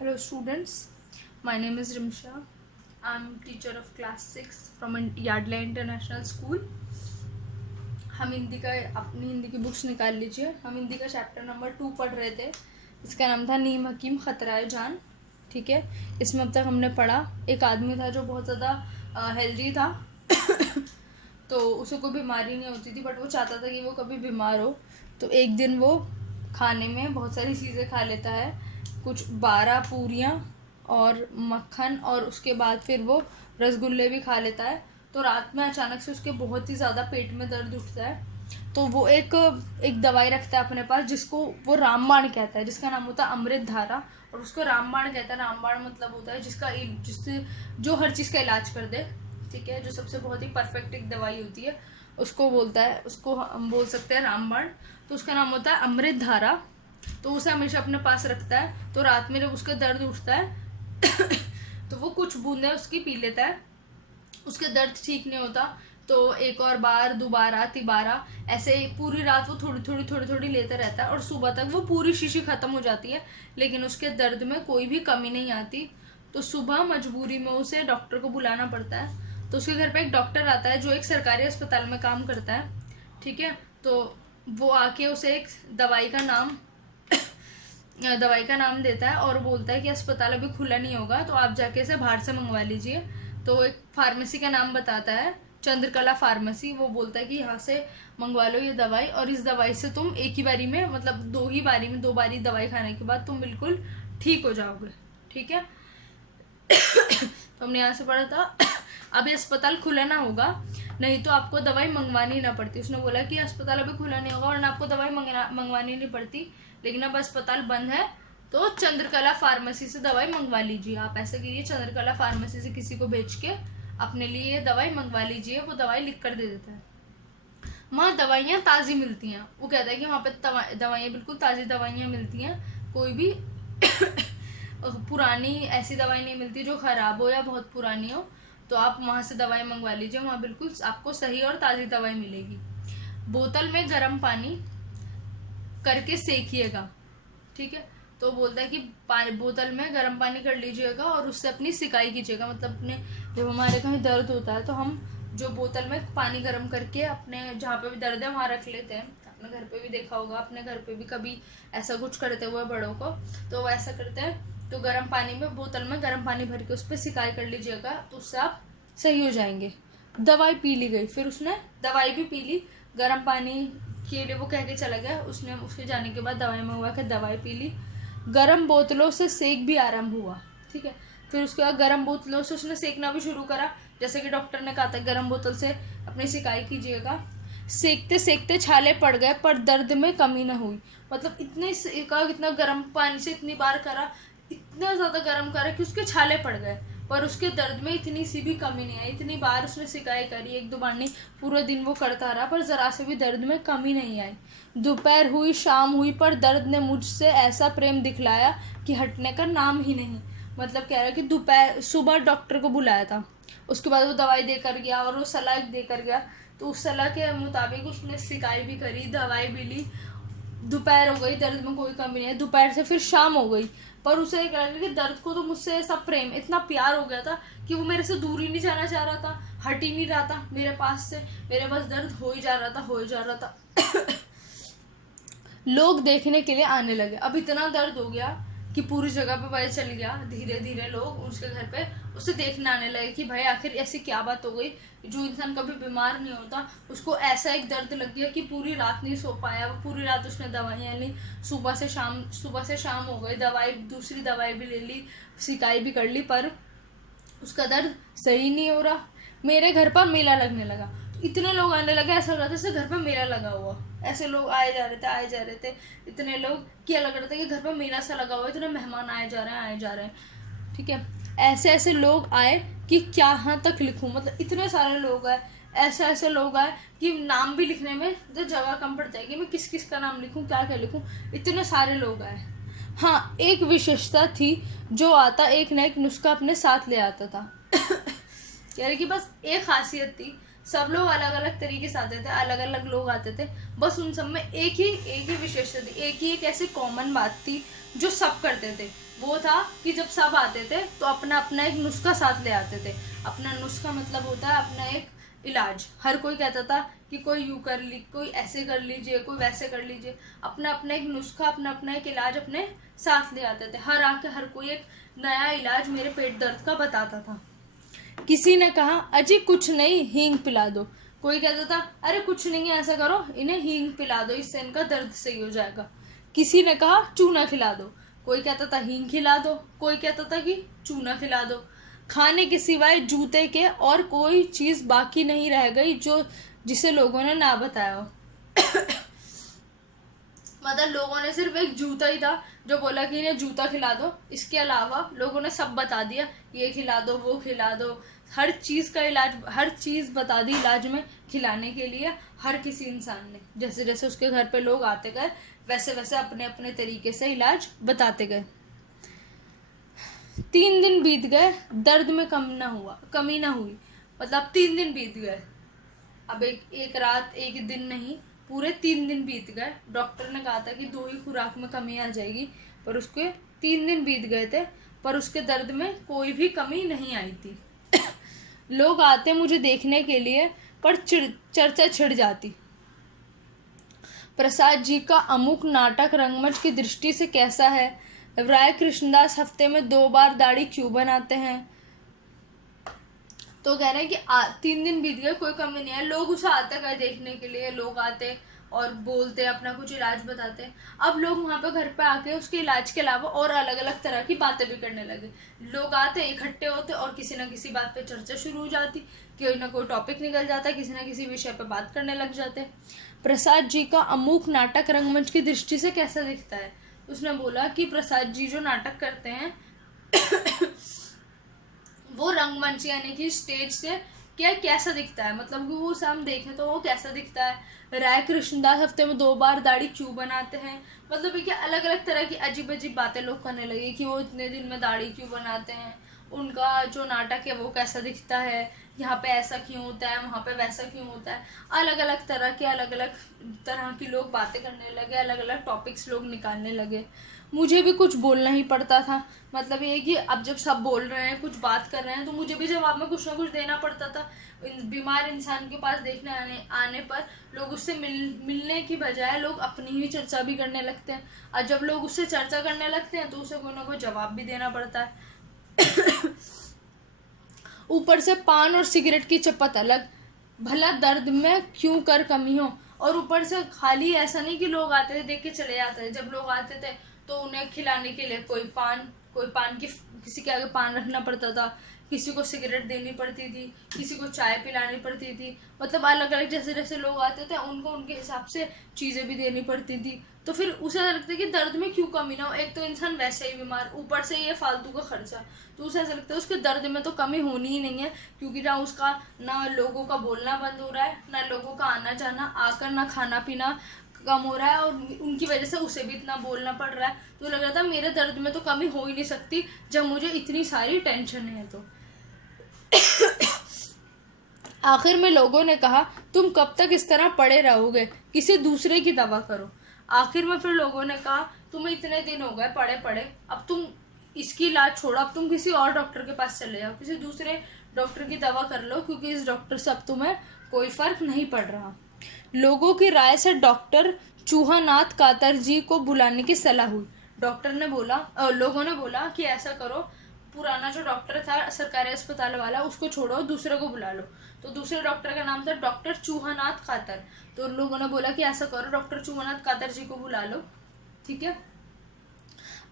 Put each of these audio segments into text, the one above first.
Hello students, my name is Rimsha. I'm teacher of class 6 from Yardley International School. हम अपनी हिंदी की books निकाल लीजिए। हम हिंदी का चैप्टर नंबर 2 पढ़ रहे थे। इसका नाम था नीम हकीम खतराए जान। ठीक है, इसमें अब तक हमने पढ़ा एक आदमी था जो बहुत ज़्यादा हेल्दी था तो उसे कोई बीमारी नहीं होती थी, बट वो चाहता था कि वो कभी बीमार हो। तो एक दिन वो खाने में बहुत सारी चीज़ें खा लेता है, कुछ 12 पूरियाँ और मक्खन, और उसके बाद फिर वो रसगुल्ले भी खा लेता है। तो रात में अचानक से उसके बहुत ही ज़्यादा पेट में दर्द उठता है। तो वो एक दवाई रखता है अपने पास जिसको वो रामबाण कहता है, जिसका नाम होता है अमृत धारा, और उसको रामबाण कहता है। रामबाण मतलब होता है जिससे जो हर चीज़ का इलाज कर दे। ठीक है, जो सबसे बहुत ही परफेक्ट एक दवाई होती है उसको बोलता है, उसको हम बोल सकते हैं रामबाण। तो उसका नाम होता है अमृत धारा। तो उसे हमेशा अपने पास रखता है। तो रात में जब उसका दर्द उठता है तो वो कुछ बूंदें उसकी पी लेता है। उसके दर्द ठीक नहीं होता तो एक और बार, दोबारा, तिबारा, ऐसे पूरी रात वो थोड़ी लेता रहता है और सुबह तक वो पूरी शीशी खत्म हो जाती है, लेकिन उसके दर्द में कोई भी कमी नहीं आती। तो सुबह मजबूरी में उसे डॉक्टर को बुलाना पड़ता है। तो उसके घर पे एक डॉक्टर आता है जो एक सरकारी अस्पताल में काम करता है। ठीक है, तो वो आके उसे एक दवाई का नाम देता है और बोलता है कि अस्पताल अभी खुला नहीं होगा, तो आप जाके इसे बाहर से मंगवा लीजिए। तो एक फार्मेसी का नाम बताता है, चंद्रकला फार्मेसी। वो बोलता है कि यहाँ से मंगवा लो ये दवाई, और इस दवाई से तुम एक ही बारी में, मतलब दो बारी दवाई खाने के बाद तुम बिल्कुल ठीक हो जाओगे। ठीक है तो हमने यहाँ से पढ़ा था अभी अस्पताल खुला ना होगा, नहीं तो आपको दवाई मंगवानी ना पड़ती। उसने बोला कि अस्पताल अभी खुला नहीं होगा और ना आपको दवाई मंगवानी नहीं पड़ती, लेकिन अब अस्पताल बंद है तो चंद्रकला फार्मेसी से दवाई मंगवा लीजिए। आप ऐसा कीजिए, चंद्रकला फार्मेसी से किसी को भेज के अपने लिए ये दवाई मंगवा लीजिए। वो दवाई लिख कर दे देता है। वहाँ दवाइयाँ ताज़ी मिलती हैं। वो कहता है कि वहाँ पे दवाइयाँ बिल्कुल ताज़ी दवाइयाँ मिलती हैं, कोई भी पुरानी ऐसी दवाई नहीं मिलती जो ख़राब हो या बहुत पुरानी हो। तो आप वहाँ से दवाई मंगवा लीजिए, वहाँ बिल्कुल आपको सही और ताज़ी दवाई मिलेगी। बोतल में गर्म पानी करके सेकिएगा। ठीक है, तो बोलता है कि बोतल में गर्म पानी कर लीजिएगा और उससे अपनी सिकाई कीजिएगा। मतलब अपने जब हमारे कहीं दर्द होता है तो हम जो बोतल में पानी गर्म करके अपने जहाँ पे भी दर्द है वहाँ रख लेते हैं। अपने घर पे भी देखा होगा, अपने घर पे भी कभी ऐसा कुछ करते हुए बड़ों को, तो वो ऐसा करते हैं। तो गर्म पानी में, बोतल में गर्म पानी भर के उस पर सिकाई कर लीजिएगा, तो उससे आप सही हो जाएंगे। दवाई पी ली गई, फिर उसने दवाई भी पी ली। गर्म पानी के लिए वो कह के चला गया, उसने उसके जाने के बाद दवाई मंगवा के दवाई पी ली। गर्म बोतलों से सेक भी आरंभ हुआ। ठीक है, फिर उसके बाद गर्म बोतलों से उसने सेकना भी शुरू करा, जैसे कि डॉक्टर ने कहा था गर्म बोतल से अपनी सिकाई कीजिएगा। सेकते सेकते छाले पड़ गए पर दर्द में कमी न हुई। मतलब इतने सेका, इतना गर्म पानी से इतनी बार करा, इतना ज़्यादा गर्म करा कि उसके छाले पड़ गए, पर उसके दर्द में इतनी सी भी कमी नहीं आई। इतनी बार उसने सिकाई करी, एक दो बार नहीं, पूरा दिन वो करता रहा, पर ज़रा से भी दर्द में कमी नहीं आई। दोपहर हुई, शाम हुई, पर दर्द ने मुझसे ऐसा प्रेम दिखलाया कि हटने का नाम ही नहीं। मतलब कह रहा है कि सुबह डॉक्टर को बुलाया था, उसके बाद वो दवाई देकर गया और वो सलाह देकर गया। तो उस सलाह के मुताबिक उसने सिकाई भी करी, दवाई भी ली। दोपहर हो गई, दर्द में कोई कमी नहीं है। दोपहर से फिर शाम हो गई, पर उसे एक लगा कि दर्द को तो मुझसे ऐसा प्रेम, इतना प्यार हो गया था कि वो मेरे से दूर ही नहीं जाना चाह रहा था, हट ही नहीं रहा था मेरे पास से। मेरे पास दर्द हो ही जा रहा था लोग देखने के लिए आने लगे। अब इतना दर्द हो गया कि पूरी जगह पे पता चल गया। धीरे धीरे लोग उसके घर पे उसे देखने आने लगे कि भाई आखिर ऐसी क्या बात हो गई, जो इंसान कभी बीमार नहीं होता उसको ऐसा एक दर्द लग गया कि पूरी रात नहीं सो पाया। वो पूरी रात उसने दवाइयाँ ली, सुबह से शाम हो गई, दूसरी दवाई भी ले ली, सिकाई भी कर ली, पर उसका दर्द सही नहीं हो रहा। मेरे घर पर मेला लगने लगा, इतने लोग आने लगे, ऐसा लग रहा था जैसे घर पे मेला लगा हुआ। ऐसे लोग आए जा रहे थे इतने लोग, क्या लग रहा था कि घर पे मेला सा लगा हुआ है, इतने मेहमान आए जा रहे हैं। ठीक है, ऐसे लोग आए कि क्या यहाँ तक लिखूँ, मतलब इतने सारे लोग आए, ऐसे लोग आए कि नाम भी लिखने में तो जगह कम पड़ जाएगी, मैं किस किस का नाम लिखूँ, क्या क्या लिखूँ, इतने सारे लोग आए। हाँ, एक विशेषता थी, जो आता एक न एक नुस्खा अपने साथ ले आता था कह रहे कि बस एक खासियत थी, सब लोग अलग अलग तरीके से आते थे, अलग अलग लोग आते थे, बस उन सब में एक ही विशेषता थी, एक ही एक ऐसी कॉमन बात थी जो सब करते थे। वो था कि जब सब आते थे तो अपना अपना एक नुस्खा साथ ले आते थे। अपना नुस्खा मतलब होता है अपना एक इलाज। हर कोई कहता था कि कोई यूँ कर ली, कोई ऐसे कर लीजिए, कोई वैसे कर लीजिए। अपना अपना एक नुस्खा, अपना अपना एक इलाज अपने साथ ले आते थे। हर आके हर कोई एक नया इलाज मेरे पेट दर्द का बताता था। किसी ने कहा अजी कुछ नहीं, हींग पिला दो। कोई कहता था अरे कुछ नहीं है, ऐसा करो इन्हें हींग पिला दो, इससे इनका दर्द सही हो जाएगा। किसी ने कहा चूना खिला दो। कोई कहता था हींग खिला दो, कोई कहता था कि चूना खिला दो। खाने के सिवाय जूते के और कोई चीज़ बाकी नहीं रह गई जो जिसे लोगों ने ना बताया हो। मतलब लोगों ने सिर्फ एक जूता ही था जो बोला कि इन्हें जूता खिला दो, इसके अलावा लोगों ने सब बता दिया, ये खिला दो, वो खिला दो, हर चीज़ का इलाज, हर चीज़ बता दी इलाज में खिलाने के लिए हर किसी इंसान ने। जैसे जैसे उसके घर पे लोग आते गए वैसे वैसे अपने अपने तरीके से इलाज बताते गए। 3 दिन बीत गए, दर्द में कमी ना हुई। मतलब 3 दिन बीत गए, अब एक रात एक दिन नहीं, पूरे 3 दिन बीत गए। डॉक्टर ने कहा था कि 2 ही खुराक में कमी आ जाएगी, पर उसके 3 दिन बीत गए थे, पर उसके दर्द में कोई भी कमी नहीं आई थी। लोग आते मुझे देखने के लिए, पर चर्चा छिड़ जाती। प्रसाद जी का अमुक नाटक रंगमंच की दृष्टि से कैसा है? राय कृष्णदास हफ्ते में 2 बार दाढ़ी क्यों बनाते हैं? तो कह रहे हैं कि 3 दिन बीत गए, कोई कमी नहीं है। लोग उसे आते गए देखने के लिए, लोग आते और बोलते, अपना कुछ इलाज बताते। अब लोग वहाँ पे घर पे आके उसके इलाज के अलावा और अलग अलग तरह की बातें भी करने लगे। लोग आते, इकट्ठे होते और किसी न किसी बात पे चर्चा शुरू हो जाती, कोई ना कोई टॉपिक निकल जाता, किसी न किसी विषय पे बात करने लग जाते। प्रसाद जी का अमुक नाटक रंगमंच की दृष्टि से कैसा दिखता है? उसने बोला कि प्रसाद जी जो नाटक करते हैं वो रंगमंच यानी कि स्टेज से कैसा दिखता है, मतलब कि वो हम देखें तो वो कैसा दिखता है। राय कृष्णदास हफ्ते में 2 बार दाढ़ी क्यों बनाते हैं? मतलब ये अलग अलग तरह की अजीब अजीब बातें लोग करने लगे कि वो इतने दिन में दाढ़ी क्यों बनाते हैं, उनका जो नाटक है वो कैसा दिखता है, यहाँ पे ऐसा क्यों होता है, वहाँ पे वैसा क्यों होता है। अलग अलग तरह की लोग बातें करने लगे, अलग अलग टॉपिक्स लोग निकालने लगे। मुझे भी कुछ बोलना ही पड़ता था। मतलब ये कि अब जब सब बोल रहे हैं, कुछ बात कर रहे हैं, तो मुझे भी जवाब में कुछ ना कुछ देना पड़ता था। बीमार इंसान के पास देखने आने पर लोग उससे मिलने की बजाय लोग अपनी ही चर्चा भी करने लगते हैं, और जब लोग उससे चर्चा करने लगते हैं तो उसे कोई ना कोई जवाब भी देना पड़ता है। ऊपर से पान और सिगरेट की चपत अलग, भला दर्द में क्यों कर कमी हो। और ऊपर से खाली ऐसा नहीं कि लोग आते थे देख के चले जाते थे, जब लोग आते थे तो उन्हें खिलाने के लिए कोई पान की किसी के आगे पान रखना पड़ता था, किसी को सिगरेट देनी पड़ती थी, किसी को चाय पिलानी पड़ती थी। मतलब अलग अलग जैसे जैसे लोग आते थे उनको उनके हिसाब से चीज़ें भी देनी पड़ती थी। तो फिर उसे ऐसा लगता है कि दर्द में क्यों कमी ना हो। एक तो इंसान वैसे ही बीमार, ऊपर से ये फालतू का खर्चा, तो उसे ऐसा लगता है उसके दर्द में तो कमी होनी ही नहीं है, क्योंकि ना लोगों का बोलना बंद हो रहा है, ना लोगों का आना जाना, आकर ना खाना पीना कम हो रहा है, और उनकी वजह से उसे भी इतना बोलना पड़ रहा है। तो लग रहा था मेरे दर्द में तो कमी हो ही नहीं सकती जब मुझे इतनी सारी टेंशन है। तो आखिर में लोगों ने कहा तुम कब तक इस तरह पड़े रहोगे, किसी दूसरे की दवा करो। आखिर में फिर लोगों ने कहा तुम्हें इतने दिन हो गए पड़े पड़े, अब तुम इसकी इलाज छोड़ो, अब तुम किसी और डॉक्टर के पास चले जाओ, किसी दूसरे डॉक्टर की दवा कर लो, क्योंकि इस डॉक्टर से अब तुम्हें कोई फर्क नहीं पड़ रहा। लोगों की राय से डॉक्टर चूहानाथ कातर जी को बुलाने की सलाह हुई। लोगों ने बोला कि ऐसा करो, पुराना जो डॉक्टर था सरकारी अस्पताल वाला उसको छोड़ो, दूसरे को बुला लो। तो दूसरे डॉक्टर का नाम था डॉक्टर चूहानाथ कातर। तो लोगों ने बोला कि ऐसा करो, डॉक्टर चूहानाथ कातर जी को बुला लो, ठीक है।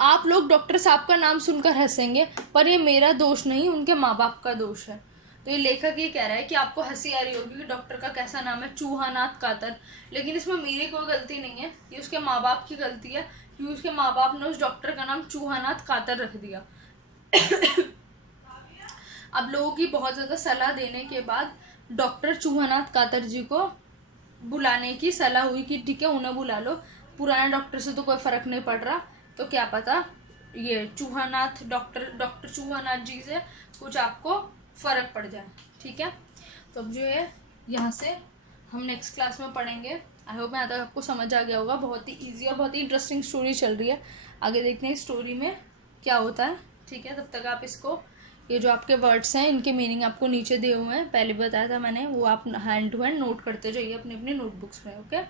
आप लोग डॉक्टर साहब का नाम सुनकर हंसेंगे, पर ये मेरा दोष नहीं, उनके माँ बाप का दोष है। तो ये लेखक ये कह रहा है कि आपको हंसी आ रही होगी कि डॉक्टर का कैसा नाम है, चूहानाथ कातर, लेकिन इसमें मेरी कोई गलती नहीं है, ये उसके माँ बाप की गलती है, क्योंकि उसके माँ बाप ने उस डॉक्टर का नाम चूहानाथ कातर रख दिया। अब लोगों की बहुत ज़्यादा सलाह देने के बाद डॉक्टर चूहानाथ कातर जी को बुलाने की सलाह हुई कि ठीक है उन्हें बुला लो, पुराने डॉक्टर से तो कोई फ़र्क नहीं पड़ रहा, तो क्या पता ये डॉक्टर चूहानाथ जी से कुछ आपको फ़र्क पड़ जाए, ठीक है। तो अब जो है यहाँ से हम नेक्स्ट क्लास में पढ़ेंगे। आई होप यहाँ तक आपको समझ आ गया होगा। बहुत ही ईजी और बहुत ही इंटरेस्टिंग स्टोरी चल रही है। आगे देखते हैं स्टोरी में क्या होता है। ठीक है, तब तक आप इसको, ये जो आपके वर्ड्स हैं इनके मीनिंग आपको नीचे दिए हुए हैं, पहले बताया था मैंने, वो आप हैंड टू हैंड नोट करते जाइए अपनी अपनी नोटबुक्स में। ओके।